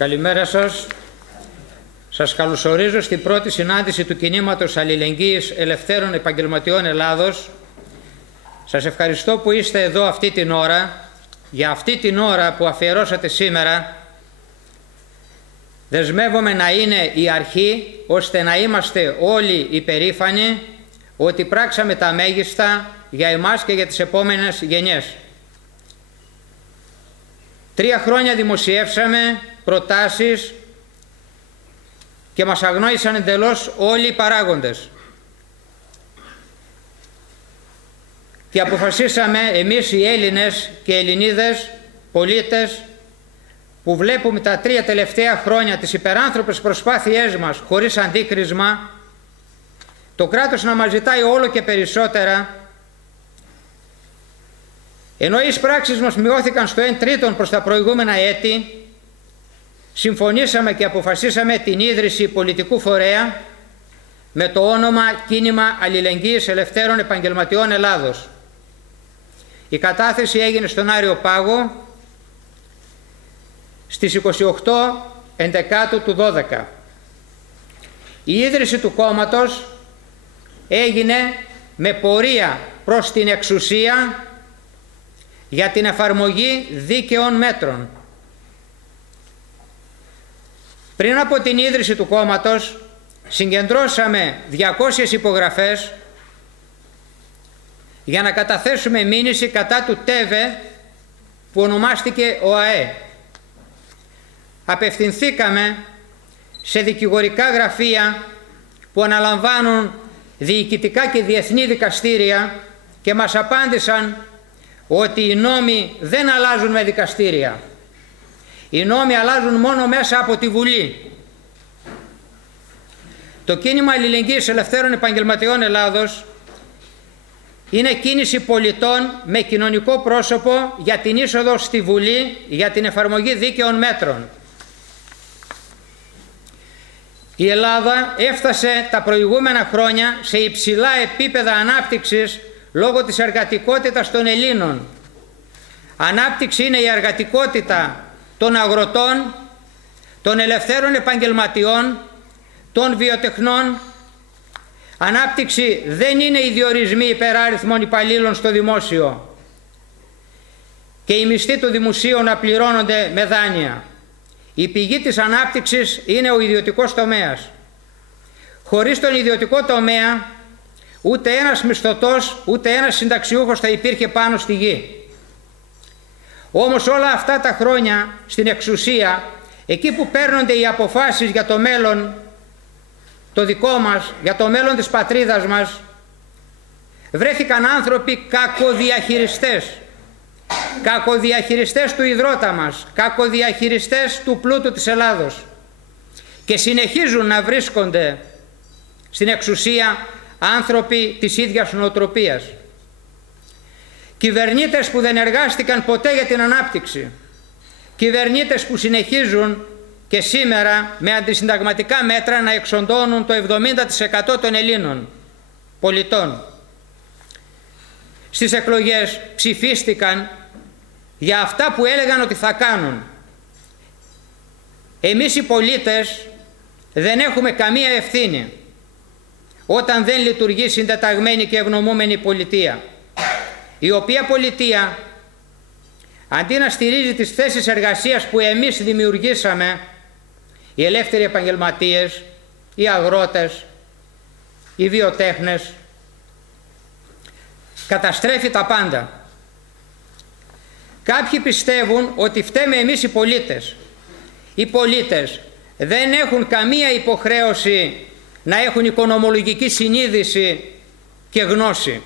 Καλημέρα σας. Σας καλωσορίζω στην πρώτη συνάντηση του Κινήματος Αλληλεγγύης Ελευθέρων Επαγγελματιών Ελλάδος. Σας ευχαριστώ που είστε εδώ αυτή την ώρα, για αυτή την ώρα που αφιερώσατε σήμερα. Δεσμεύομαι να είναι η αρχή, ώστε να είμαστε όλοι υπερήφανοι ότι πράξαμε τα μέγιστα για εμάς και για τις επόμενες γενιές. 3 χρόνια δημοσιεύσαμε προτάσεις και μας αγνόησαν εντελώς όλοι οι παράγοντες. Και αποφασίσαμε εμείς οι Έλληνες και Ελληνίδες πολίτες που βλέπουμε τα 3 τελευταία χρόνια τις υπεράνθρωπες προσπάθειές μας χωρίς αντίκρισμα, το κράτος να μας ζητάει όλο και περισσότερα, ενώ οι εισπράξεις μας μειώθηκαν στο 1/3 προς τα προηγούμενα έτη, συμφωνήσαμε και αποφασίσαμε την ίδρυση πολιτικού φορέα με το όνομα Κίνημα Αλληλεγγύης Ελευθέρων Επαγγελματιών Ελλάδος. Η κατάθεση έγινε στον Άριο Πάγο στις 28 Ενδεκάτου του 12. Η ίδρυση του κόμματος έγινε με πορεία προς την εξουσία για την εφαρμογή δίκαιων μέτρων. Πριν από την ίδρυση του κόμματος συγκεντρώσαμε 200 υπογραφές για να καταθέσουμε μήνυση κατά του ΤΕΒΕ που ονομάστηκε ΟΑΕ. Απευθυνθήκαμε σε δικηγορικά γραφεία που αναλαμβάνουν διοικητικά και διεθνή δικαστήρια και μας απάντησαν ότι οι νόμοι δεν αλλάζουν με δικαστήρια. Οι νόμοι αλλάζουν μόνο μέσα από τη Βουλή. Το Κίνημα Αλληλεγγύης Ελευθέρων Επαγγελματιών Ελλάδος είναι κίνηση πολιτών με κοινωνικό πρόσωπο για την είσοδο στη Βουλή για την εφαρμογή δίκαιων μέτρων. Η Ελλάδα έφτασε τα προηγούμενα χρόνια σε υψηλά επίπεδα ανάπτυξης λόγω της εργατικότητας των Ελλήνων. Ανάπτυξη είναι η εργατικότητα των αγροτών, των ελευθέρων επαγγελματιών, των βιοτεχνών. Ανάπτυξη δεν είναι οι διορισμοί υπεράριθμων υπαλλήλων στο δημόσιο και οι μισθοί του δημοσίου να πληρώνονται με δάνεια. Η πηγή της ανάπτυξης είναι ο ιδιωτικός τομέας. Χωρίς τον ιδιωτικό τομέα ούτε ένας μισθωτός ούτε ένας συνταξιούχος θα υπήρχε πάνω στη γη. Όμως όλα αυτά τα χρόνια στην εξουσία, εκεί που παίρνονται οι αποφάσεις για το μέλλον το δικό μας, για το μέλλον της πατρίδας μας, βρέθηκαν άνθρωποι κακοδιαχειριστές. Κακοδιαχειριστές του ιδρώτα μας, κακοδιαχειριστές του πλούτου της Ελλάδος και συνεχίζουν να βρίσκονται στην εξουσία άνθρωποι της ίδιας νοοτροπίας. Κυβερνήτες που δεν εργάστηκαν ποτέ για την ανάπτυξη, κυβερνήτες που συνεχίζουν και σήμερα με αντισυνταγματικά μέτρα να εξοντώνουν το 70% των Ελλήνων πολιτών. Στις εκλογές ψηφίστηκαν για αυτά που έλεγαν ότι θα κάνουν. Εμείς οι πολίτες δεν έχουμε καμία ευθύνη όταν δεν λειτουργεί συντεταγμένη και ευνομούμενη πολιτεία, η οποία πολιτεία αντί να στηρίζει τις θέσεις εργασίας που εμείς δημιουργήσαμε, οι ελεύθεροι επαγγελματίες, οι αγρότες, οι βιοτέχνες, καταστρέφει τα πάντα. Κάποιοι πιστεύουν ότι φταίμε εμείς οι πολίτες. Οι πολίτες δεν έχουν καμία υποχρέωση να έχουν οικονομολογική συνείδηση και γνώση.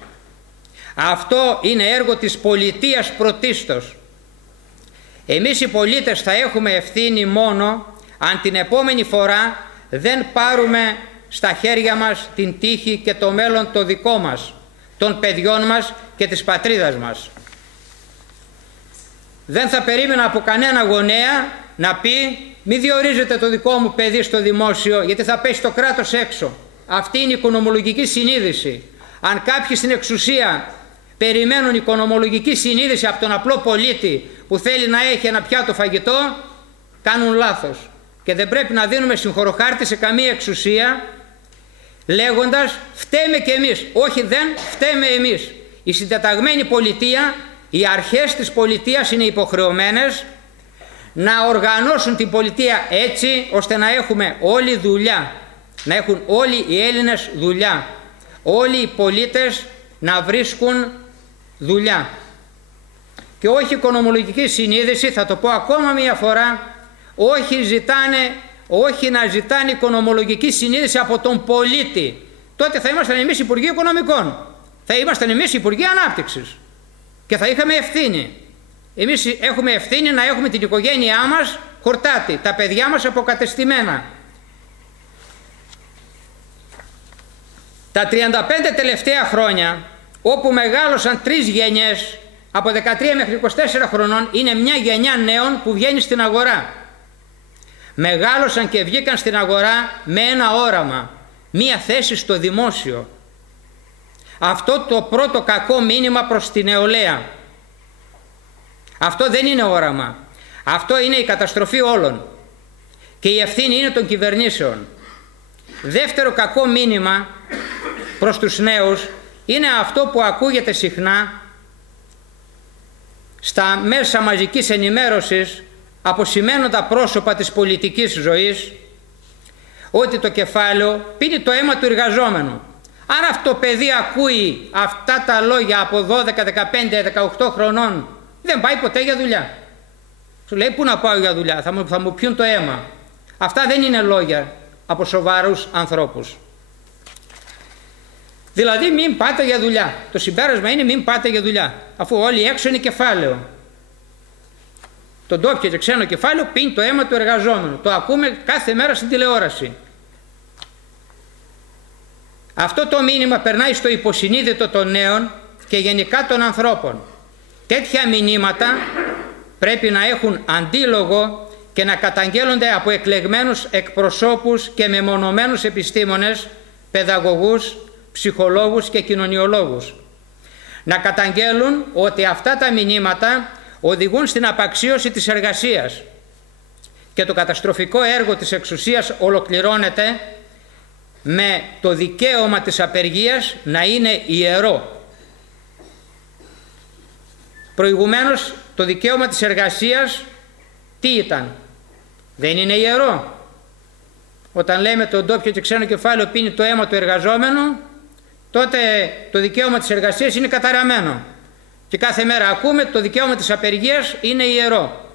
Αυτό είναι έργο της πολιτείας πρωτίστως. Εμείς οι πολίτες θα έχουμε ευθύνη μόνο αν την επόμενη φορά δεν πάρουμε στα χέρια μας την τύχη και το μέλλον το δικό μας, των παιδιών μας και της πατρίδας μας. Δεν θα περίμενα από κανένα γονέα να πει μη διορίζετε το δικό μου παιδί στο δημόσιο γιατί θα πέσει το κράτος έξω. Αυτή είναι η οικονομολογική συνείδηση. Αν κάποιοι στην εξουσία περιμένουν οικονομολογική συνείδηση από τον απλό πολίτη που θέλει να έχει ένα πιάτο φαγητό, κάνουν λάθος και δεν πρέπει να δίνουμε συγχωροχάρτη σε καμία εξουσία λέγοντας φταίμε και εμείς. Όχι, δεν φταίμε εμείς. Η συντεταγμένη πολιτεία, οι αρχές της πολιτείας είναι υποχρεωμένες να οργανώσουν την πολιτεία έτσι ώστε να έχουμε όλοι δουλειά, να έχουν όλοι οι Έλληνες δουλειά, όλοι οι πολίτες να βρίσκουν δουλειά. Και όχι οικονομολογική συνείδηση, θα το πω ακόμα μία φορά, όχι να ζητάνε οικονομολογική συνείδηση από τον πολίτη. Τότε θα ήμασταν εμείς Υπουργοί Οικονομικών, θα ήμασταν εμείς Υπουργοί Ανάπτυξης και θα είχαμε ευθύνη. Εμείς έχουμε ευθύνη να έχουμε την οικογένειά μας χορτάτη, τα παιδιά μας αποκατεστημένα. Τα 35 τελευταία χρόνια, όπου μεγάλωσαν 3 γενιές, από 13 μέχρι 24 χρονών, είναι μια γενιά νέων που βγαίνει στην αγορά. Μεγάλωσαν και βγήκαν στην αγορά με ένα όραμα, μία θέση στο δημόσιο. Αυτό το πρώτο κακό μήνυμα προς την νεολαία. Αυτό δεν είναι όραμα. Αυτό είναι η καταστροφή όλων. Και η ευθύνη είναι των κυβερνήσεων. Δεύτερο κακό μήνυμα προς τους νέους είναι αυτό που ακούγεται συχνά στα μέσα μαζικής ενημέρωσης από σημαίνοντα πρόσωπα της πολιτικής ζωής, ότι το κεφάλαιο πίνει το αίμα του εργαζόμενου. Αν αυτό το παιδί ακούει αυτά τα λόγια από 12, 15, 18 χρονών, δεν πάει ποτέ για δουλειά. Σου λέει, πού να πάω για δουλειά, θα μου πιούν το αίμα. Αυτά δεν είναι λόγια από σοβαρούς ανθρώπους. Δηλαδή μην πάτε για δουλειά. Το συμπέρασμα είναι μην πάτε για δουλειά, αφού όλοι έξω είναι κεφάλαιο. Το ντόπιο και ξένο κεφάλαιο πίνει το αίμα του εργαζόμενου. Το ακούμε κάθε μέρα στην τηλεόραση. Αυτό το μήνυμα περνάει στο υποσυνείδητο των νέων και γενικά των ανθρώπων. Τέτοια μηνύματα πρέπει να έχουν αντίλογο και να καταγγέλλονται από εκλεγμένους εκπροσώπους και μεμονωμένους επιστήμονες, παιδαγωγούς, ψυχολόγους και κοινωνιολόγους. Να καταγγέλουν ότι αυτά τα μηνύματα οδηγούν στην απαξίωση της εργασίας και το καταστροφικό έργο της εξουσίας ολοκληρώνεται με το δικαίωμα της απεργίας να είναι ιερό. Προηγουμένως το δικαίωμα της εργασίας τι ήταν? Δεν είναι ιερό. Όταν λέμε το ντόπιο και ξένο κεφάλαιο πίνει το αίμα του εργαζόμενου, τότε το δικαίωμα της εργασίας είναι καταραμένο. Και κάθε μέρα ακούμε το δικαίωμα της απεργίας είναι ιερό.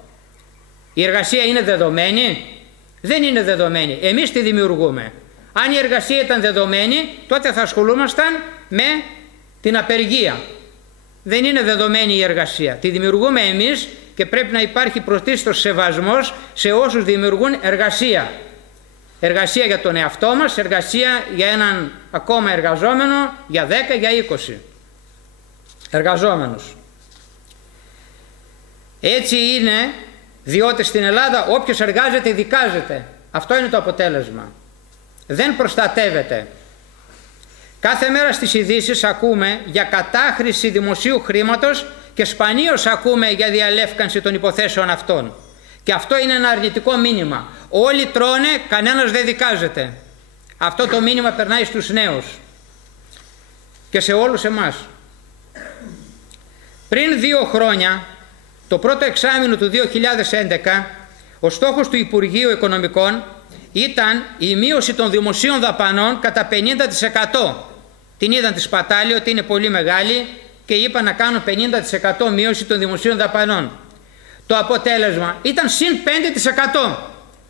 Η εργασία είναι δεδομένη? Δεν είναι δεδομένη. Εμείς τη δημιουργούμε. Αν η εργασία ήταν δεδομένη, τότε θα ασχολούμασταν με την απεργία. Δεν είναι δεδομένη η εργασία. Τη δημιουργούμε εμείς και πρέπει να υπάρχει πρωτίστως σεβασμός σε όσους δημιουργούν εργασία. Εργασία για τον εαυτό μας, εργασία για έναν ακόμα εργαζόμενο, για 10, για 20 εργαζόμενους. Έτσι είναι, διότι στην Ελλάδα όποιος εργάζεται δικάζεται. Αυτό είναι το αποτέλεσμα. Δεν προστατεύεται. Κάθε μέρα στις ειδήσεις ακούμε για κατάχρηση δημοσίου χρήματος και σπανίως ακούμε για διαλεύκανση των υποθέσεων αυτών. Και αυτό είναι ένα αρνητικό μήνυμα. Όλοι τρώνε, κανένας δεν δικάζεται. Αυτό το μήνυμα περνάει στους νέους και σε όλους εμάς. Πριν 2 χρόνια, το πρώτο εξάμηνο του 2011, ο στόχος του Υπουργείου Οικονομικών ήταν η μείωση των δημοσίων δαπανών κατά 50%. Την είδαν τη σπατάλη ότι είναι πολύ μεγάλη και είπαν να κάνουν 50% μείωση των δημοσίων δαπανών. Το αποτέλεσμα ήταν συν 5%.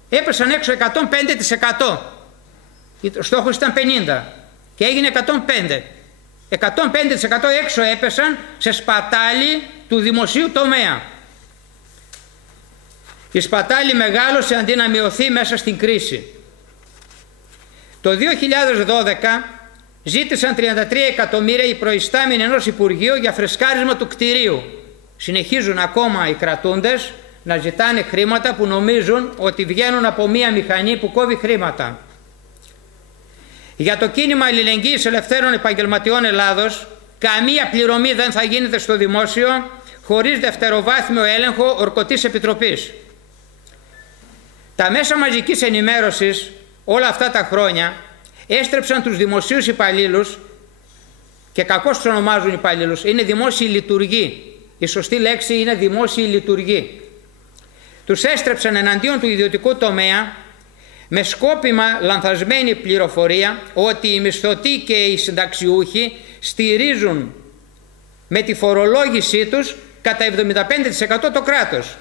Έπεσαν έξω 105%. Ο στόχος ήταν 50% και έγινε 105%. 105% έξω έπεσαν σε σπατάλη του δημοσίου τομέα. Η σπατάλη μεγάλωσε αντί να μειωθεί μέσα στην κρίση. Το 2012 ζήτησαν 33 εκατομμύρια οι προϊστάμενοι ενός Υπουργείου για φρεσκάρισμα του κτηρίου. Συνεχίζουν ακόμα οι κρατούντες να ζητάνε χρήματα που νομίζουν ότι βγαίνουν από μία μηχανή που κόβει χρήματα. Για το κίνημα αλληλεγγύης ελευθέρων επαγγελματιών Ελλάδος, καμία πληρωμή δεν θα γίνεται στο δημόσιο χωρίς δευτεροβάθμιο έλεγχο ορκωτής επιτροπής. Τα μέσα μαζικής ενημέρωσης όλα αυτά τα χρόνια έστρεψαν τους δημοσίους υπαλλήλους, και κακώς τους ονομάζουν υπαλλήλους, είναι δημόσιοι λειτουργοί. Η σωστή λέξη είναι δημόσιοι λειτουργοί. Τους έστρεψαν εναντίον του ιδιωτικού τομέα με σκόπιμα λανθασμένη πληροφορία ότι οι μισθωτοί και οι συνταξιούχοι στηρίζουν με τη φορολόγησή τους κατά 75% το κράτος.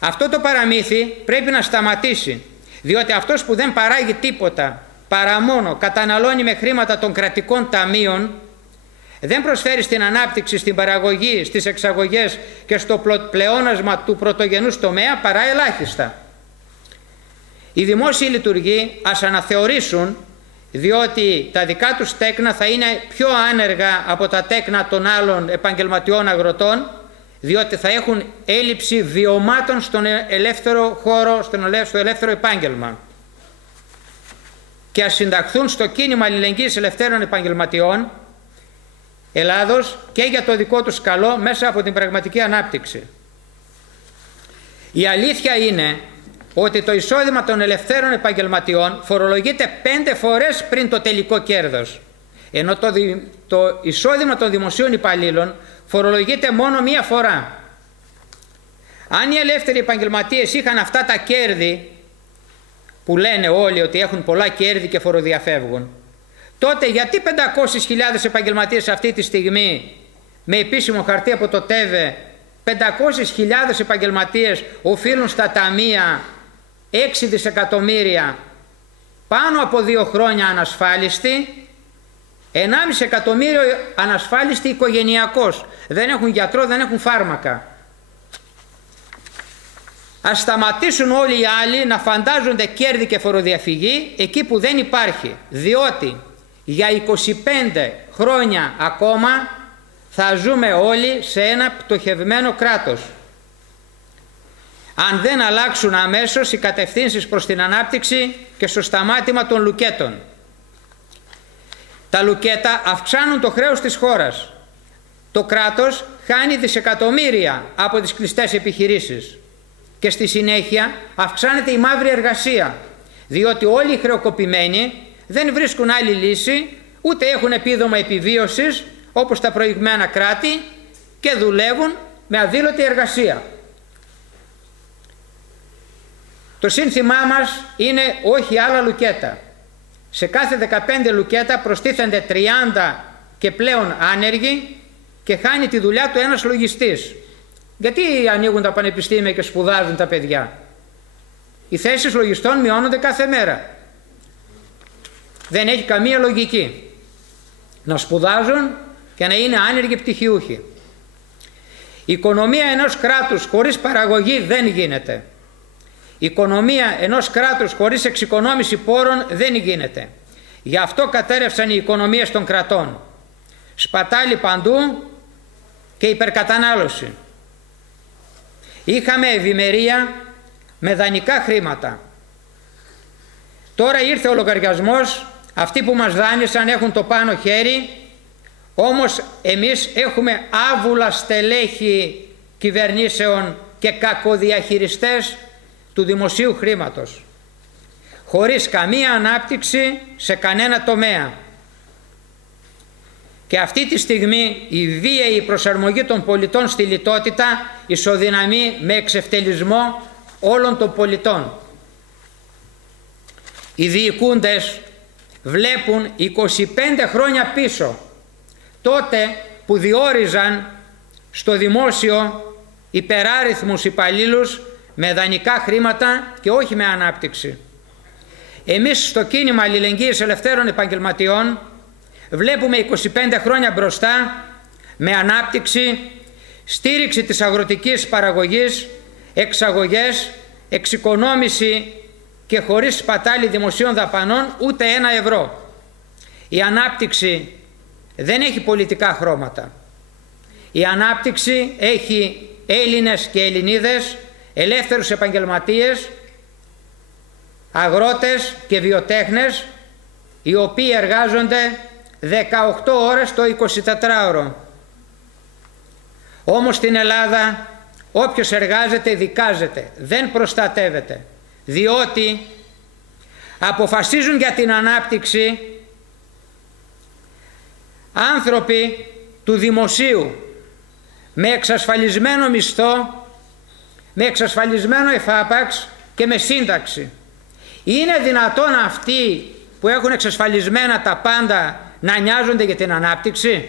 Αυτό το παραμύθι πρέπει να σταματήσει, διότι αυτός που δεν παράγει τίποτα παρά μόνο καταναλώνει με χρήματα των κρατικών ταμείων, δεν προσφέρει στην ανάπτυξη, στην παραγωγή, στις εξαγωγές και στο πλεόνασμα του πρωτογενούς τομέα παρά ελάχιστα. Οι δημόσιοι λειτουργοί ας αναθεωρήσουν, διότι τα δικά τους τέκνα θα είναι πιο άνεργα από τα τέκνα των άλλων επαγγελματιών αγροτών, διότι θα έχουν έλλειψη βιωμάτων στον ελεύθερο χώρο, στο ελεύθερο επάγγελμα. Και ας συνταχθούν στο κίνημα αλληλεγγύης ελευθέρων επαγγελματιών Ελλάδος και για το δικό τους καλό μέσα από την πραγματική ανάπτυξη. Η αλήθεια είναι ότι το εισόδημα των ελευθέρων επαγγελματιών φορολογείται 5 φορές πριν το τελικό κέρδος, ενώ το εισόδημα των δημοσίων υπαλλήλων φορολογείται μόνο μία φορά. Αν οι ελεύθεροι επαγγελματίες είχαν αυτά τα κέρδη που λένε όλοι ότι έχουν πολλά κέρδη και φοροδιαφεύγουν, τότε γιατί 500.000 επαγγελματίες αυτή τη στιγμή, με επίσημο χαρτί από το ΤΕΒΕ, 500.000 επαγγελματίες οφείλουν στα ταμεία 6 δισεκατομμύρια πάνω από 2 χρόνια ανασφάλιστοι, 1,5 εκατομμύριο ανασφάλιστοι οικογενειακώς. Δεν έχουν γιατρό, δεν έχουν φάρμακα. Ας σταματήσουν όλοι οι άλλοι να φαντάζονται κέρδη και φοροδιαφυγή εκεί που δεν υπάρχει, διότι για 25 χρόνια ακόμα θα ζούμε όλοι σε ένα πτωχευμένο κράτος, αν δεν αλλάξουν αμέσως οι κατευθύνσεις προς την ανάπτυξη και στο σταμάτημα των λουκέτων. Τα λουκέτα αυξάνουν το χρέος της χώρας. Το κράτος χάνει δισεκατομμύρια από τις κλειστές επιχειρήσεις και στη συνέχεια αυξάνεται η μαύρη εργασία, διότι όλοι οι χρεοκοπημένοι δεν βρίσκουν άλλη λύση, ούτε έχουν επίδομα επιβίωσης όπως τα προηγμένα κράτη και δουλεύουν με αδήλωτη εργασία. Το σύνθημά μας είναι όχι άλλα λουκέτα. Σε κάθε 15 λουκέτα προστίθενται 30 και πλέον άνεργοι και χάνει τη δουλειά του ένας λογιστής. Γιατί ανοίγουν τα πανεπιστήμια και σπουδάζουν τα παιδιά? Οι θέσεις λογιστών μειώνονται κάθε μέρα. Δεν έχει καμία λογική να σπουδάζουν και να είναι άνεργοι πτυχιούχοι. Η οικονομία ενός κράτους χωρίς παραγωγή δεν γίνεται. Η οικονομία ενός κράτους χωρίς εξοικονόμηση πόρων δεν γίνεται. Γι' αυτό κατέρευσαν οι οικονομίες των κρατών. Σπατάλη παντού και υπερκατανάλωση. Είχαμε ευημερία με δανεικά χρήματα. Τώρα ήρθε ο λογαριασμός, αυτοί που μας δάνεισαν έχουν το πάνω χέρι, όμως εμείς έχουμε άβουλα στελέχη κυβερνήσεων και κακοδιαχειριστές του δημοσίου χρήματος, χωρίς καμία ανάπτυξη σε κανένα τομέα. Και αυτή τη στιγμή η βίαιη προσαρμογή των πολιτών στη λιτότητα ισοδυναμεί με εξευτελισμό όλων των πολιτών. Οι διοικούντες βλέπουν 25 χρόνια πίσω, τότε που διόριζαν στο δημόσιο υπεράριθμους υπαλλήλους με δανεικά χρήματα και όχι με ανάπτυξη. Εμείς στο κίνημα αλληλεγγύης ελευθέρων επαγγελματιών βλέπουμε 25 χρόνια μπροστά με ανάπτυξη, στήριξη της αγροτικής παραγωγής, εξαγωγές, εξοικονόμηση και χωρίς σπατάλη δημοσίων δαπανών ούτε 1 ευρώ. Η ανάπτυξη δεν έχει πολιτικά χρώματα. Η ανάπτυξη έχει Έλληνες και Ελληνίδες, ελεύθερους επαγγελματίες, αγρότες και βιοτέχνες, οι οποίοι εργάζονται 18 ώρες το 24ωρο. Όμως στην Ελλάδα όποιος εργάζεται δικάζεται, δεν προστατεύεται. διότι αποφασίζουν για την ανάπτυξη άνθρωποι του δημοσίου με εξασφαλισμένο μισθό, με εξασφαλισμένο εφάπαξ και με σύνταξη. Είναι δυνατόν αυτοί που έχουν εξασφαλισμένα τα πάντα να νοιάζονται για την ανάπτυξη?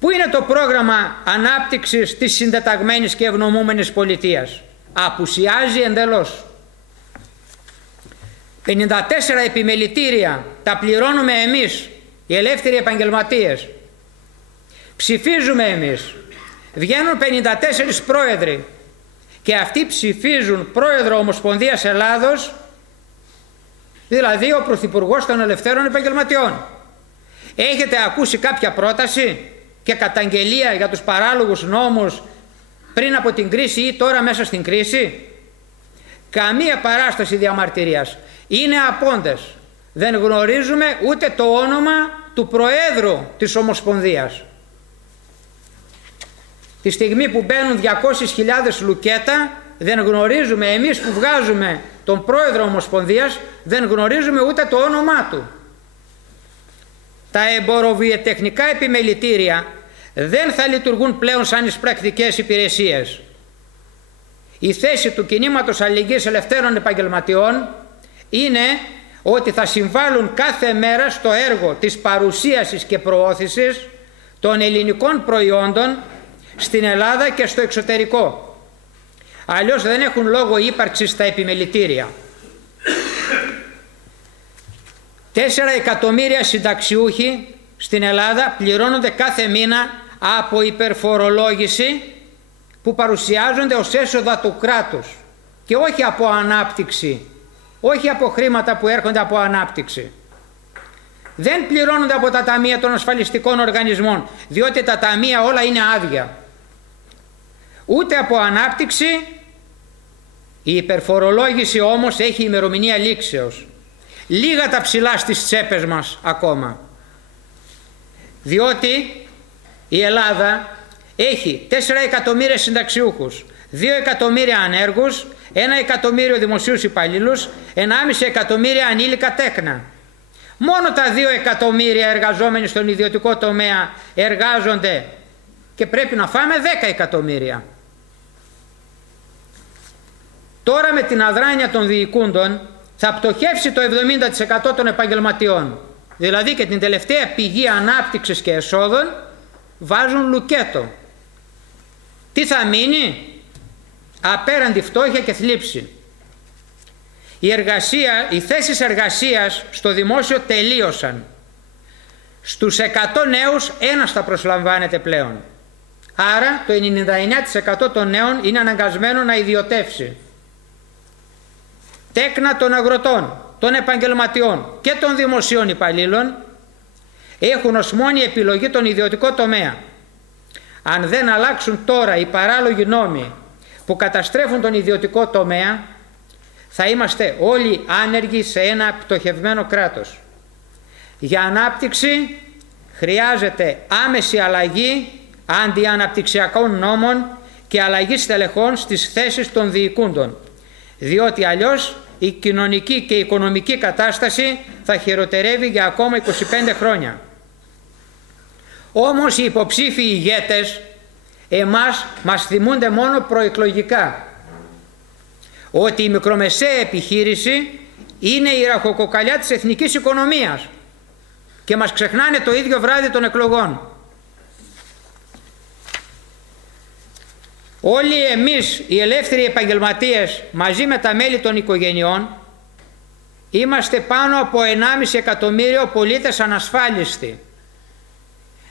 Πού είναι το πρόγραμμα ανάπτυξης της συντεταγμένης και ευνομούμενης πολιτείας? Απουσιάζει εντελώς. 54 επιμελητήρια τα πληρώνουμε εμείς, οι ελεύθεροι επαγγελματίες. Ψηφίζουμε εμείς. Βγαίνουν 54 πρόεδροι και αυτοί ψηφίζουν πρόεδρο Ομοσπονδίας Ελλάδος, δηλαδή ο Πρωθυπουργός των Ελευθέρων Επαγγελματιών. Έχετε ακούσει κάποια πρόταση και καταγγελία για τους παράλογους νόμους πριν από την κρίση ή τώρα μέσα στην κρίση? Καμία παράσταση διαμαρτυρίας. Είναι απόντες. Δεν γνωρίζουμε ούτε το όνομα του Προέδρου της Ομοσπονδίας. Τη στιγμή που μπαίνουν 200.000 λουκέτα, δεν γνωρίζουμε, εμείς που βγάζουμε τον Πρόεδρο Ομοσπονδίας, δεν γνωρίζουμε ούτε το όνομά του. Τα εμποροβιοτεχνικά επιμελητήρια δεν θα λειτουργούν πλέον σαν εισπρακτικές υπηρεσίες. Η θέση του κινήματος αλληλεγγύης ελευθέρων επαγγελματιών είναι ότι θα συμβάλλουν κάθε μέρα στο έργο της παρουσίασης και προώθησης των ελληνικών προϊόντων στην Ελλάδα και στο εξωτερικό. Αλλιώς δεν έχουν λόγο ύπαρξης στα επιμελητήρια. 4 εκατομμύρια συνταξιούχοι στην Ελλάδα πληρώνονται κάθε μήνα από υπερφορολόγηση που παρουσιάζονται ως έσοδα του κράτους και όχι από ανάπτυξη, όχι από χρήματα που έρχονται από ανάπτυξη. Δεν πληρώνονται από τα ταμεία των ασφαλιστικών οργανισμών, διότι τα ταμεία όλα είναι άδεια. Ούτε από ανάπτυξη. Η υπερφορολόγηση όμως έχει ημερομηνία λήξεως. Λίγα τα ψηλά στις τσέπες μας ακόμα. Διότι η Ελλάδα έχει 4 εκατομμύρια συνταξιούχους, 2 εκατομμύρια ανέργους, 1 εκατομμύριο δημοσίους υπαλλήλους, 1,5 εκατομμύρια ανήλικα τέκνα. Μόνο τα 2 εκατομμύρια εργαζόμενοι στον ιδιωτικό τομέα εργάζονται και πρέπει να φάμε 10 εκατομμύρια. Τώρα με την αδράνεια των διοικούντων θα πτωχεύσει το 70% των επαγγελματιών. Δηλαδή και την τελευταία πηγή ανάπτυξης και εσόδων βάζουν λουκέτο. Τι θα μείνει? Απέραντη φτώχεια και θλίψη. Οι θέσεις εργασίας στο δημόσιο τελείωσαν. Στους 100 νέους ένας θα προσλαμβάνεται πλέον. Άρα το 99% των νέων είναι αναγκασμένο να ιδιωτεύσει. Τέκνα των αγροτών, των επαγγελματιών και των δημοσίων υπαλλήλων έχουν ως μόνη επιλογή τον ιδιωτικό τομέα. Αν δεν αλλάξουν τώρα οι παράλογοι νόμοι που καταστρέφουν τον ιδιωτικό τομέα, θα είμαστε όλοι άνεργοι σε ένα πτωχευμένο κράτος. Για ανάπτυξη χρειάζεται άμεση αλλαγή αντιαναπτυξιακών νόμων και αλλαγή στελεχών στις θέσεις των διοικούντων, διότι αλλιώς η κοινωνική και η οικονομική κατάσταση θα χειροτερεύει για ακόμα 25 χρόνια. Όμως οι υποψήφιοι ηγέτες εμάς μας θυμούνται μόνο προεκλογικά ότι η μικρομεσαία επιχείρηση είναι η ραχοκοκαλιά της εθνικής οικονομίας και μας ξεχνάνε το ίδιο βράδυ των εκλογών. Όλοι εμείς οι ελεύθεροι επαγγελματίες μαζί με τα μέλη των οικογενειών είμαστε πάνω από 1,5 εκατομμύριο πολίτες ανασφάλιστοι.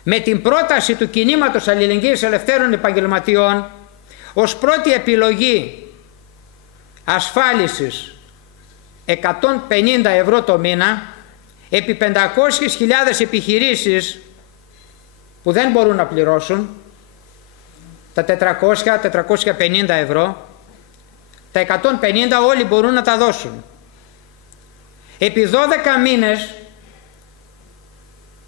Με την πρόταση του κινήματος αλληλεγγύης ελευθέρων επαγγελματιών ως πρώτη επιλογή ασφάλισης 150 ευρώ το μήνα επί 500.000 επιχειρήσεις που δεν μπορούν να πληρώσουν τα 400-450 ευρώ, τα 150 όλοι μπορούν να τα δώσουν. Επί 12 μήνες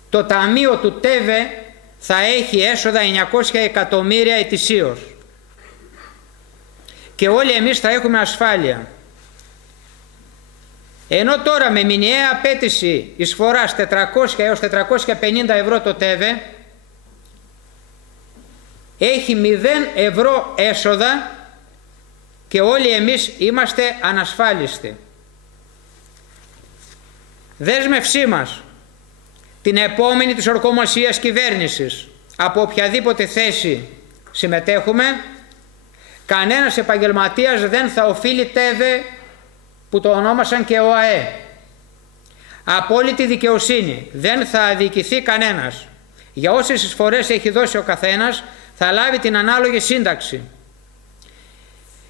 το ταμείο του ΤΕΒΕ θα έχει έσοδα 900 εκατομμύρια ετησίως. και όλοι εμείς θα έχουμε ασφάλεια. Ενώ τώρα με μηνιαία απέτηση εισφοράς 400 έως 450 ευρώ το ΤΕΒΕ έχει 0 ευρώ έσοδα και όλοι εμείς είμαστε ανασφάλιστοι. Δέσμευσή μας την επόμενη της ορκομοσίας κυβέρνησης, από οποιαδήποτε θέση συμμετέχουμε, κανένας επαγγελματίας δεν θα οφείλει ΤΕΒΕ που το ονόμασαν και ΟΑΕ. Απόλυτη δικαιοσύνη, δεν θα αδικηθεί κανένας. Για όσες εισφορές έχει δώσει ο καθένας θα λάβει την ανάλογη σύνταξη.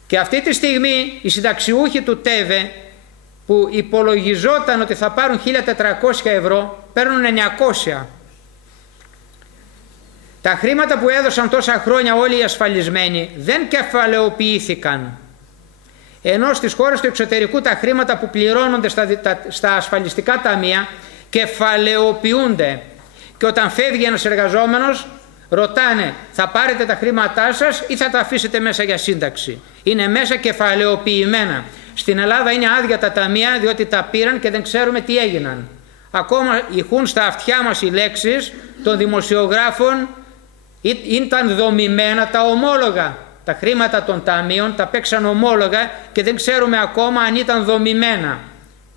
Και αυτή τη στιγμή οι συνταξιούχοι του ΤΕΒΕ που υπολογιζόταν ότι θα πάρουν 1.400 ευρώ παίρνουν 900. Τα χρήματα που έδωσαν τόσα χρόνια όλοι οι ασφαλισμένοι δεν κεφαλαιοποιήθηκαν. Ενώ στις χώρες του εξωτερικού τα χρήματα που πληρώνονται στα ασφαλιστικά ταμεία κεφαλαιοποιούνται. Και όταν φεύγει ένας εργαζόμενος ρωτάνε θα πάρετε τα χρήματά σας ή θα τα αφήσετε μέσα για σύνταξη. Είναι μέσα κεφαλαιοποιημένα. Στην Ελλάδα είναι άδεια τα ταμεία διότι τα πήραν και δεν ξέρουμε τι έγιναν. Ακόμα ηχούν στα αυτιά μας οι λέξεις των δημοσιογράφων, ήταν δομημένα τα ομόλογα. Τα χρήματα των ταμείων τα παίξαν ομόλογα και δεν ξέρουμε ακόμα αν ήταν δομημένα.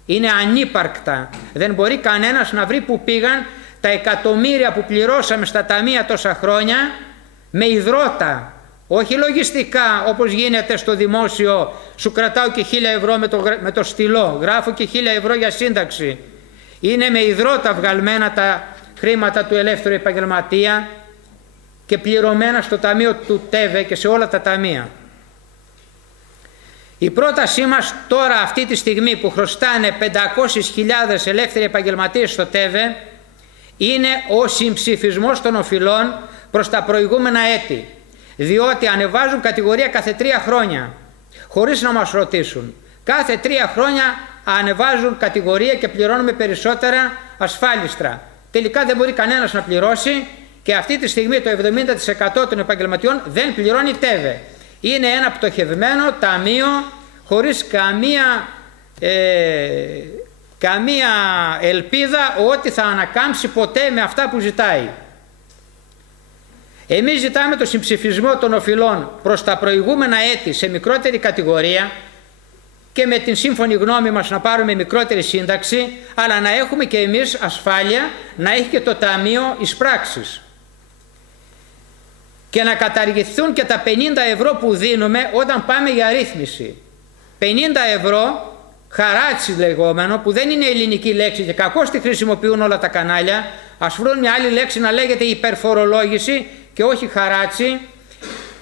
Είναι ανύπαρκτα. Δεν μπορεί κανένας να βρει που πήγαν τα εκατομμύρια που πληρώσαμε στα ταμεία τόσα χρόνια με υδρότα. Όχι λογιστικά όπως γίνεται στο δημόσιο, σου κρατάω και 1.000 ευρώ με το στυλό, γράφω και 1.000 ευρώ για σύνταξη. Είναι με υδρότα βγαλμένα τα χρήματα του ελεύθερου επαγγελματία και πληρωμένα στο ταμείο του ΤΕΒΕ και σε όλα τα ταμεία. Η πρότασή μας τώρα αυτή τη στιγμή που χρωστάνε 500.000 ελεύθεροι επαγγελματίες στο ΤΕΒΕ είναι ο συμψηφισμός των οφειλών προς τα προηγούμενα έτη. Διότι ανεβάζουν κατηγορία κάθε 3 χρόνια, χωρίς να μας ρωτήσουν. Κάθε 3 χρόνια ανεβάζουν κατηγορία και πληρώνουμε περισσότερα ασφάλιστρα. Τελικά δεν μπορεί κανένας να πληρώσει και αυτή τη στιγμή το 70% των επαγγελματιών δεν πληρώνει ΤΕΒΕ. Είναι ένα πτωχευμένο ταμείο χωρίς καμία ελπίδα ότι θα ανακάμψει ποτέ με αυτά που ζητάει. Εμείς ζητάμε το συμψηφισμό των οφειλών προς τα προηγούμενα έτη σε μικρότερη κατηγορία και με την σύμφωνη γνώμη μας να πάρουμε μικρότερη σύνταξη, αλλά να έχουμε και εμείς ασφάλεια, να έχει και το Ταμείο εισπράξεις. Και να καταργηθούν και τα 50 ευρώ που δίνουμε όταν πάμε για ρύθμιση. 50 ευρώ, χαράτσι λεγόμενο, που δεν είναι ελληνική λέξη και κακώς τη χρησιμοποιούν όλα τα κανάλια, ας βρουν μια άλλη λέξη να λέγεται υπερφορολόγηση και όχι χαράτσι.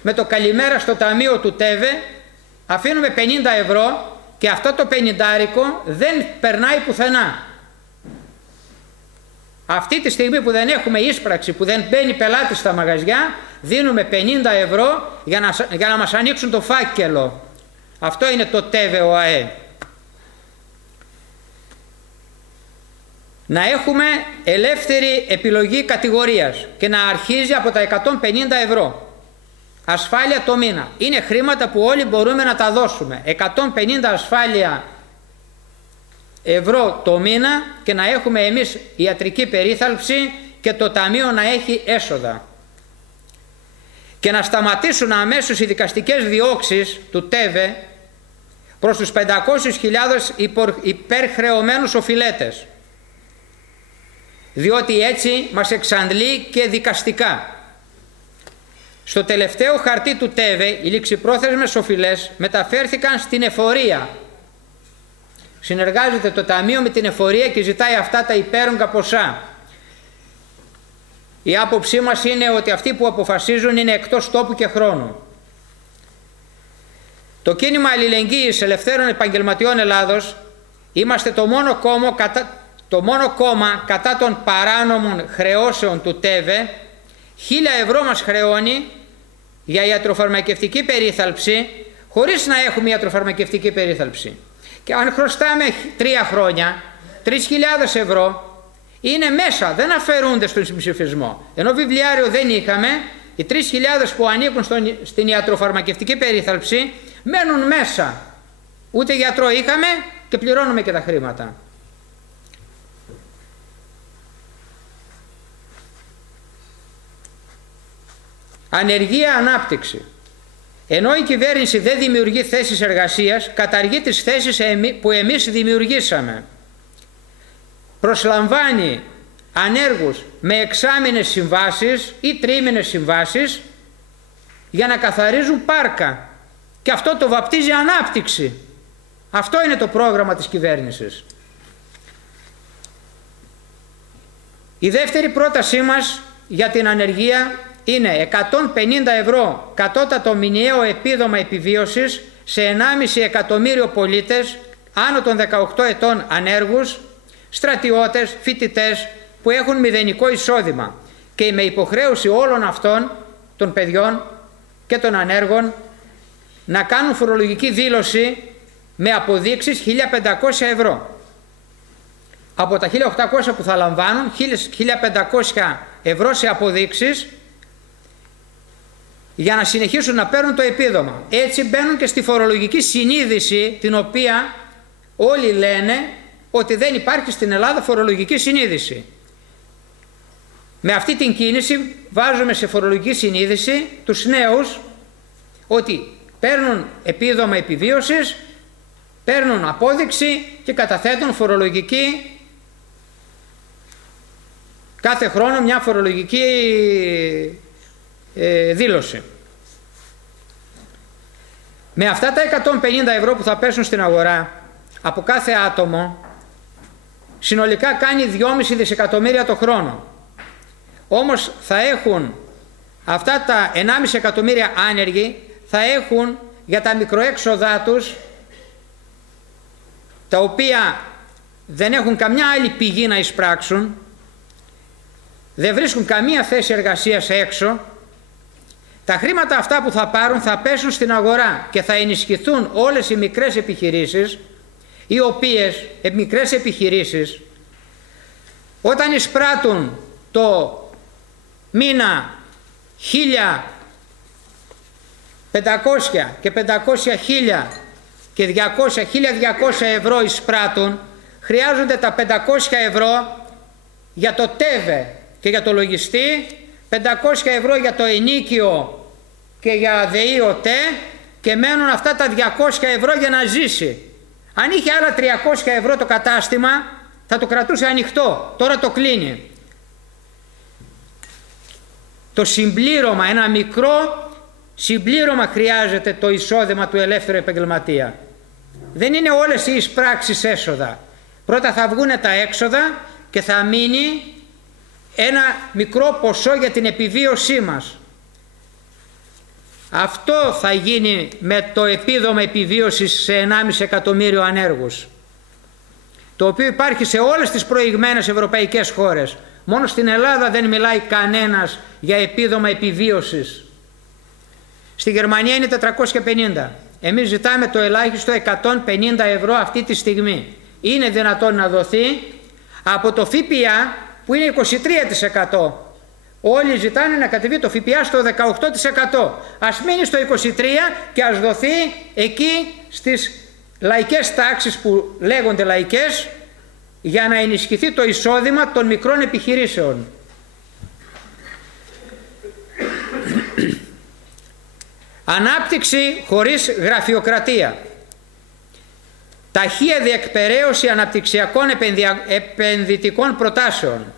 Με το καλημέρα στο ταμείο του ΤΕΒΕ αφήνουμε 50 ευρώ και αυτό το 50 δεν περνάει πουθενά. Αυτή τη στιγμή που δεν έχουμε ίσπραξη, που δεν μπαίνει πελάτης στα μαγαζιά, δίνουμε 50 ευρώ για να μας ανοίξουν το φάκελο. Αυτό είναι το ΤΕΒΕ ΟΑΕ. Να έχουμε ελεύθερη επιλογή κατηγορίας και να αρχίζει από τα 150 ευρώ. Ασφάλεια το μήνα. Είναι χρήματα που όλοι μπορούμε να τα δώσουμε. 150 ασφάλεια ευρώ το μήνα και να έχουμε εμείς ιατρική περίθαλψη και το ταμείο να έχει έσοδα. Και να σταματήσουν αμέσως οι δικαστικές διώξεις του ΤΕΒΕ προς τους 500.000 υπερχρεωμένους οφειλέτες. Διότι έτσι μας εξαντλεί και δικαστικά. Στο τελευταίο χαρτί του ΤΕΒΕ οι ληξιπρόθεσμες οφειλές μεταφέρθηκαν στην εφορία. Συνεργάζεται το Ταμείο με την εφορία και ζητάει αυτά τα υπέρογκα ποσά. Η άποψή μας είναι ότι αυτοί που αποφασίζουν είναι εκτός τόπου και χρόνου. Το κίνημα αλληλεγγύης ελευθέρων επαγγελματιών Ελλάδος είμαστε το μόνο κόμμα κατά των παράνομων χρεώσεων του ΤΕΒΕ. 1.000 ευρώ μας χρεώνει για ιατροφαρμακευτική περίθαλψη χωρίς να έχουμε ιατροφαρμακευτική περίθαλψη. Και αν χρωστάμε 3 χρόνια, 3.000 ευρώ είναι μέσα, δεν αφαιρούνται στον συμψηφισμό. Ενώ βιβλιάριο δεν είχαμε οι 3.000 που ανήκουν στην ιατροφαρμακευτική περίθαλψη μένουν μέσα. Ούτε γιατρό είχαμε και πληρώνουμε και τα χρήματα. Ανεργία, ανάπτυξη. Ενώ η κυβέρνηση δεν δημιουργεί θέσεις εργασίας, καταργεί τις θέσεις που εμείς δημιουργήσαμε. Προσλαμβάνει ανέργους με εξάμηνες συμβάσεις ή τρίμηνες συμβάσεις για να καθαρίζουν πάρκα. Και αυτό το βαπτίζει ανάπτυξη. Αυτό είναι το πρόγραμμα της κυβέρνησης. Η δεύτερη πρότασή μας για την ανεργία είναι 150 ευρώ κατώτατο μηνιαίο επίδομα επιβίωσης σε 1,5 εκατομμύριο πολίτες άνω των 18 ετών ανέργους, στρατιώτες, φοιτητές που έχουν μηδενικό εισόδημα και με υποχρέωση όλων αυτών των παιδιών και των ανέργων να κάνουν φορολογική δήλωση με αποδείξεις 1.500 ευρώ. Από τα 1.800 που θα λαμβάνουν, 1.500 ευρώ σε αποδείξεις για να συνεχίσουν να παίρνουν το επίδομα. Έτσι μπαίνουν και στη φορολογική συνείδηση, την οποία όλοι λένε ότι δεν υπάρχει στην Ελλάδα φορολογική συνείδηση. Με αυτή την κίνηση βάζουμε σε φορολογική συνείδηση τους νέους ότι παίρνουν επίδομα επιβίωσης, παίρνουν απόδειξη και καταθέτουν φορολογική κάθε χρόνο μια φορολογική δήλωση. Με αυτά τα 150 ευρώ που θα πέσουν στην αγορά από κάθε άτομο, συνολικά κάνει 2,5 δισεκατομμύρια το χρόνο. Όμως θα έχουν αυτά τα 1,5 εκατομμύρια άνεργοι, θα έχουν για τα μικροέξοδά τους, τα οποία δεν έχουν καμιά άλλη πηγή να εισπράξουν, δεν βρίσκουν καμία θέση εργασίας έξω, τα χρήματα αυτά που θα πάρουν θα πέσουν στην αγορά και θα ενισχυθούν όλες οι μικρές επιχειρήσεις, οι οποίες μικρές επιχειρήσεις όταν εισπράττουν το μήνα 1.500 και 500 1.000 και 1.200 ευρώ εισπράττουν, χρειάζονται τα 500 ευρώ για το ΤΕΒΕ και για το λογιστή, 500 ευρώ για το ενίκιο και για ΔΕΗ ΟΤΕ και μένουν αυτά τα 200 ευρώ για να ζήσει. Αν είχε άλλα 300 ευρώ το κατάστημα θα το κρατούσε ανοιχτό, τώρα το κλείνει. Το συμπλήρωμα, ένα μικρό συμπλήρωμα χρειάζεται το εισόδημα του ελεύθερου επαγγελματία. Δεν είναι όλες οι εισπράξεις έσοδα. Πρώτα θα βγουν τα έξοδα και θα μείνει ένα μικρό ποσό για την επιβίωσή μας. Αυτό θα γίνει με το επίδομα επιβίωσης σε 1,5 εκατομμύριο ανέργους, το οποίο υπάρχει σε όλες τις προηγμένες ευρωπαϊκές χώρες. Μόνο στην Ελλάδα δεν μιλάει κανένας για επίδομα επιβίωσης. Στη Γερμανία είναι 450. Εμείς ζητάμε το ελάχιστο 150 ευρώ αυτή τη στιγμή. Είναι δυνατόν να δοθεί από το ΦΠΑ που είναι 23%. Όλοι ζητάνε να κατεβεί το ΦΠΑ στο 18%. Ας μείνει στο 23% και ας δοθεί εκεί στις λαϊκές τάξεις που λέγονται λαϊκές, για να ενισχυθεί το εισόδημα των μικρών επιχειρήσεων. Ανάπτυξη χωρίς γραφειοκρατία. Ταχεία διεκπεραίωση αναπτυξιακών επενδυτικών προτάσεων.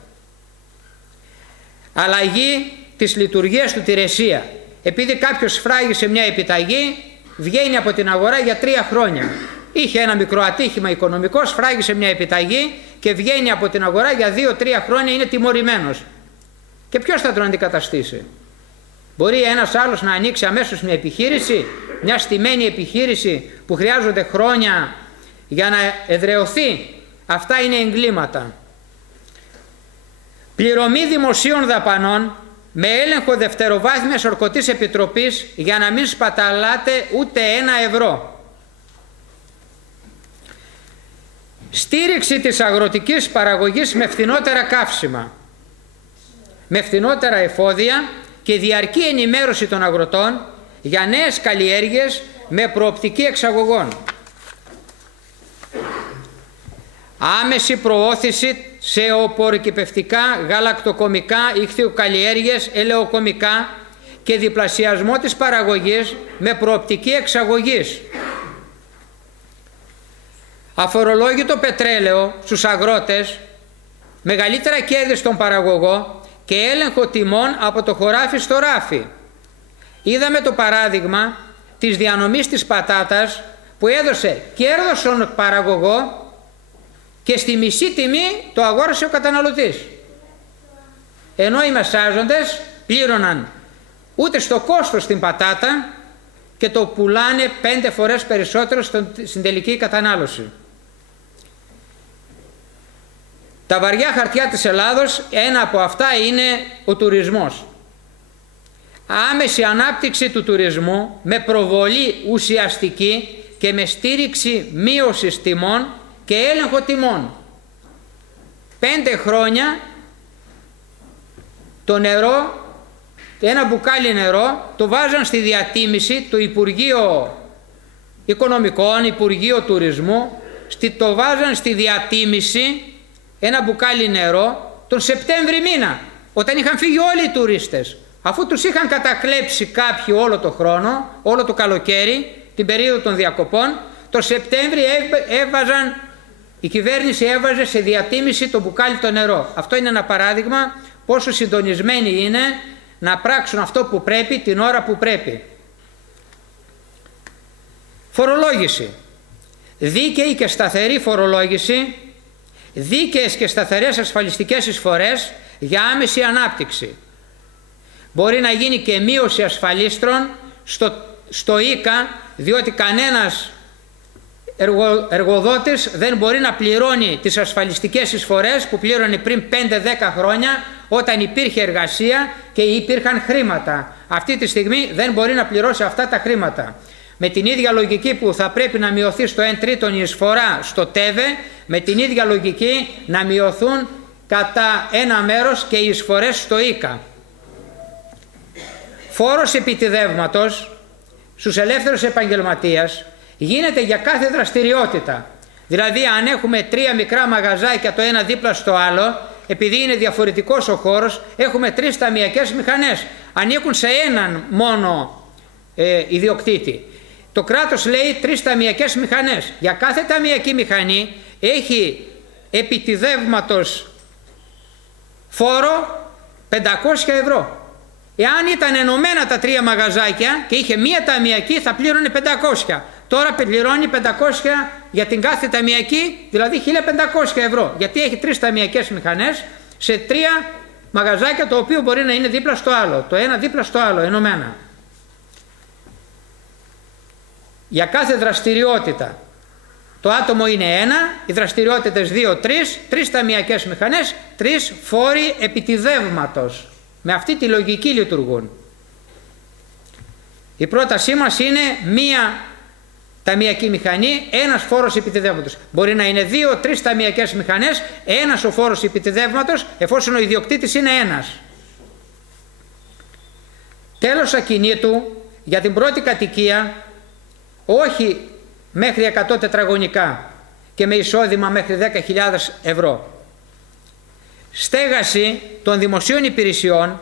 Αλλαγή της λειτουργίας του Τηρεσία. Επειδή κάποιος φράγησε μια επιταγή, βγαίνει από την αγορά για 3 χρόνια. Είχε ένα μικρό ατύχημα οικονομικό, σφράγισε μια επιταγή και βγαίνει από την αγορά για 2-3 χρόνια, είναι τιμωρημένος. Και ποιος θα τον αντικαταστήσει? Μπορεί ένας άλλος να ανοίξει αμέσως μια επιχείρηση, μια στημένη επιχείρηση που χρειάζονται χρόνια για να εδραιωθεί? Αυτά είναι εγκλήματα. Πληρωμή δημοσίων δαπανών με έλεγχο δευτεροβάθμιας ορκωτής επιτροπής για να μην σπαταλάτε ούτε 1 ευρώ. Στήριξη της αγροτικής παραγωγής με φθηνότερα καύσιμα, με φθηνότερα εφόδια και διαρκή ενημέρωση των αγροτών για νέες καλλιέργειες με προοπτική εξαγωγών. Άμεση προώθηση σε οπωροκυπευτικά, γαλακτοκομικά, ιχθυοκαλλιέργειες, ελαιοκομικά και διπλασιασμό της παραγωγής με προοπτική εξαγωγής. Αφορολόγητο πετρέλαιο στους αγρότες, μεγαλύτερα κέρδη στον παραγωγό και έλεγχο τιμών από το χωράφι στο ράφι. Είδαμε το παράδειγμα της διανομής της πατάτας που έδωσε κέρδος στον παραγωγό και στη μισή τιμή το αγόρασε ο καταναλωτής. Ενώ οι μεσάζοντες πλήρωναν ούτε στο κόστος την πατάτα και το πουλάνε 5 φορές περισσότερο στην τελική κατανάλωση. Τα βαριά χαρτιά της Ελλάδος, ένα από αυτά είναι ο τουρισμός. Άμεση ανάπτυξη του τουρισμού με προβολή ουσιαστική και με στήριξη μείωσης τιμών και έλεγχο τιμών. 5 χρόνια το νερό, ένα μπουκάλι νερό, το βάζαν στη διατίμηση το Υπουργείο Οικονομικών, Υπουργείο Τουρισμού, το βάζαν στη διατίμηση ένα μπουκάλι νερό τον Σεπτέμβρη μήνα, όταν είχαν φύγει όλοι οι τουρίστες. Αφού τους είχαν κατακλέψει κάποιοι όλο το χρόνο, όλο το καλοκαίρι, την περίοδο των διακοπών, το Σεπτέμβρη η κυβέρνηση έβαζε σε διατίμηση το μπουκάλι το νερό. Αυτό είναι ένα παράδειγμα πόσο συντονισμένοι είναι να πράξουν αυτό που πρέπει την ώρα που πρέπει. Φορολόγηση. Δίκαιη και σταθερή φορολόγηση, δίκαιες και σταθερές ασφαλιστικές εισφορές για άμεση ανάπτυξη. Μπορεί να γίνει και μείωση ασφαλίστρων στο ΙΚΑ, διότι κανένας εργοδότης δεν μπορεί να πληρώνει τις ασφαλιστικές εισφορές που πλήρωνε πριν 5-10 χρόνια, όταν υπήρχε εργασία και υπήρχαν χρήματα. Αυτή τη στιγμή δεν μπορεί να πληρώσει αυτά τα χρήματα. Με την ίδια λογική που θα πρέπει να μειωθεί στο 1/3 η εισφορά στο ΤΕΒΕ, με την ίδια λογική να μειωθούν κατά ένα μέρος και οι εισφορές στο ΙΚΑ. Φόρος επιτιδεύματος στους ελεύθερους επαγγελματίες γίνεται για κάθε δραστηριότητα. Δηλαδή αν έχουμε 3 μικρά μαγαζάκια το ένα δίπλα στο άλλο, επειδή είναι διαφορετικός ο χώρος, έχουμε 3 ταμιακές μηχανές. Ανήκουν σε έναν μόνο ιδιοκτήτη. Το κράτος λέει 3 ταμιακές μηχανές. Για κάθε ταμιακή μηχανή έχει επιτιδεύματος φόρο 500 ευρώ. Εάν ήταν ενωμένα τα 3 μαγαζάκια και είχε μία ταμιακή, θα πλήρωνε 500. Τώρα πληρώνει 500 για την κάθε ταμιακή, δηλαδή 1500 ευρώ. Γιατί έχει 3 ταμιακές μηχανές σε 3 μαγαζάκια, το οποίο μπορεί να είναι δίπλα στο άλλο. Το ένα δίπλα στο άλλο, ενωμένα. Για κάθε δραστηριότητα το άτομο είναι 1, οι δραστηριότητες 2-3, 3 ταμιακές μηχανές, 3 φόροι επιτιδεύματος. Με αυτή τη λογική λειτουργούν. Η πρότασή μας είναι μία ταμιακή μηχανή, ένας φόρος επιτιδεύματος. Μπορεί να είναι 2-3 ταμιακές μηχανές, ένας ο φόρος επιτιδεύματος, εφόσον ο ιδιοκτήτης είναι ένας. Τέλος ακινήτου για την πρώτη κατοικία, όχι μέχρι 100 τετραγωνικά και με εισόδημα μέχρι 10.000 ευρώ. Στέγαση των δημοσίων υπηρεσιών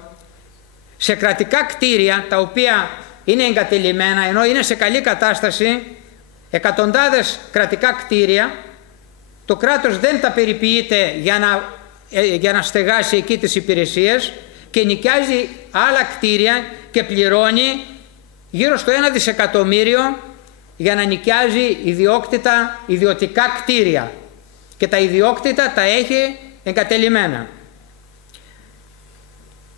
σε κρατικά κτίρια τα οποία είναι εγκατελειμμένα, ενώ είναι σε καλή κατάσταση, εκατοντάδες κρατικά κτίρια, το κράτος δεν τα περιποιείται για να στεγάσει εκεί τις υπηρεσίες και νοικιάζει άλλα κτίρια και πληρώνει γύρω στο 1 δισεκατομμύριο για να νοικιάζει ιδιωτικά κτίρια και τα ιδιόκτητα τα έχει εγκατελειμμένα.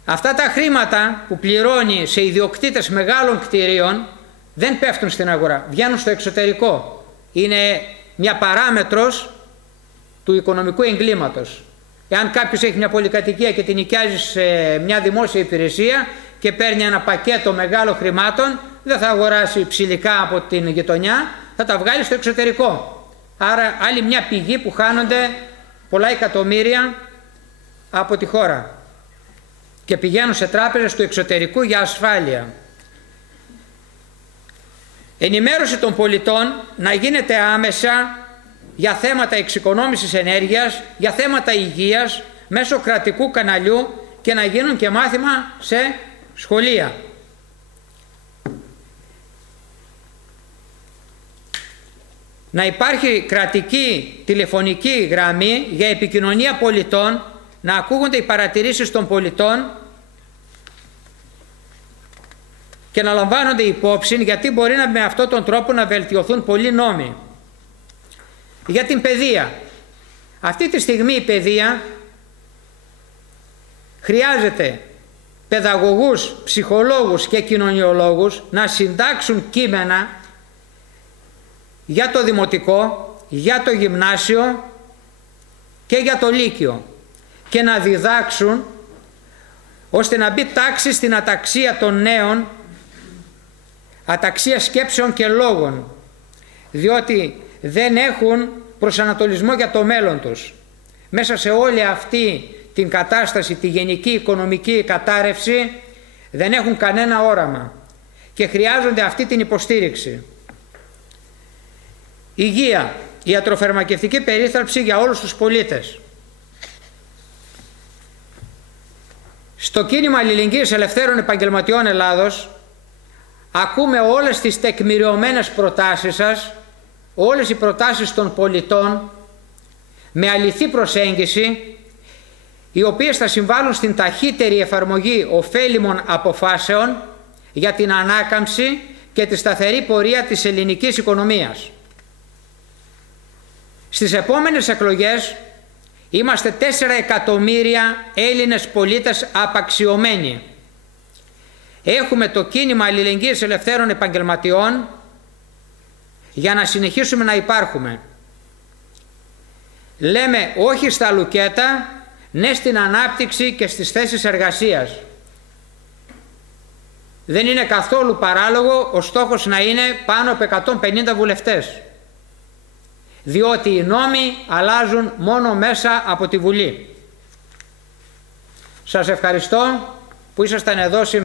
Αυτά τα χρήματα που πληρώνει σε ιδιοκτήτες μεγάλων κτιρίων δεν πέφτουν στην αγορά, βγαίνουν στο εξωτερικό. Είναι μια παράμετρος του οικονομικού εγκλήματος. Εάν κάποιος έχει μια πολυκατοικία και την νοικιάζει σε μια δημόσια υπηρεσία και παίρνει ένα πακέτο μεγάλο χρημάτων, δεν θα αγοράσει ψηλικά από την γειτονιά, θα τα βγάλει στο εξωτερικό. Άρα άλλη μια πηγή που χάνονται πολλά εκατομμύρια από τη χώρα. και πηγαίνουν σε τράπεζες του εξωτερικού για ασφάλεια. Ενημέρωση των πολιτών να γίνεται άμεσα για θέματα εξοικονόμησης ενέργειας, για θέματα υγείας, μέσω κρατικού καναλιού και να γίνουν και μάθημα σε σχολεία. Να υπάρχει κρατική τηλεφωνική γραμμή για επικοινωνία πολιτών, να ακούγονται οι παρατηρήσεις των πολιτών και να λαμβάνονται υπόψη, γιατί μπορεί με αυτόν τον τρόπο να βελτιωθούν πολλοί νόμοι. Για την παιδεία. Αυτή τη στιγμή η παιδεία χρειάζεται παιδαγωγούς, ψυχολόγους και κοινωνιολόγους να συντάξουν κείμενα για το δημοτικό, για το γυμνάσιο και για το λύκειο και να διδάξουν ώστε να μπει τάξη στην αταξία των νέων, αταξία σκέψεων και λόγων, διότι δεν έχουν προσανατολισμό για το μέλλον τους. Μέσα σε όλη αυτή την κατάσταση, τη γενική οικονομική κατάρρευση, δεν έχουν κανένα όραμα και χρειάζονται αυτή την υποστήριξη. Υγεία, ιατροφαρμακευτική περίθαλψη για όλους τους πολίτες. Στο κίνημα αλληλεγγύης ελευθέρων επαγγελματιών Ελλάδος ακούμε όλες τις τεκμηριωμένες προτάσεις σας, όλες οι προτάσεις των πολιτών με αληθή προσέγγιση, οι οποίες θα συμβάλλουν στην ταχύτερη εφαρμογή ωφέλιμων αποφάσεων για την ανάκαμψη και τη σταθερή πορεία της ελληνικής οικονομίας. Στις επόμενες εκλογές είμαστε 4 εκατομμύρια Έλληνες πολίτες απαξιωμένοι. Έχουμε το κίνημα αλληλεγγύης ελευθέρων επαγγελματιών για να συνεχίσουμε να υπάρχουμε. Λέμε όχι στα λουκέτα, ναι στην ανάπτυξη και στις θέσεις εργασίας. Δεν είναι καθόλου παράλογο ο στόχος να είναι πάνω από 150 βουλευτές, διότι οι νόμοι αλλάζουν μόνο μέσα από τη Βουλή. Σας ευχαριστώ που ήσασταν εδώ σήμερα.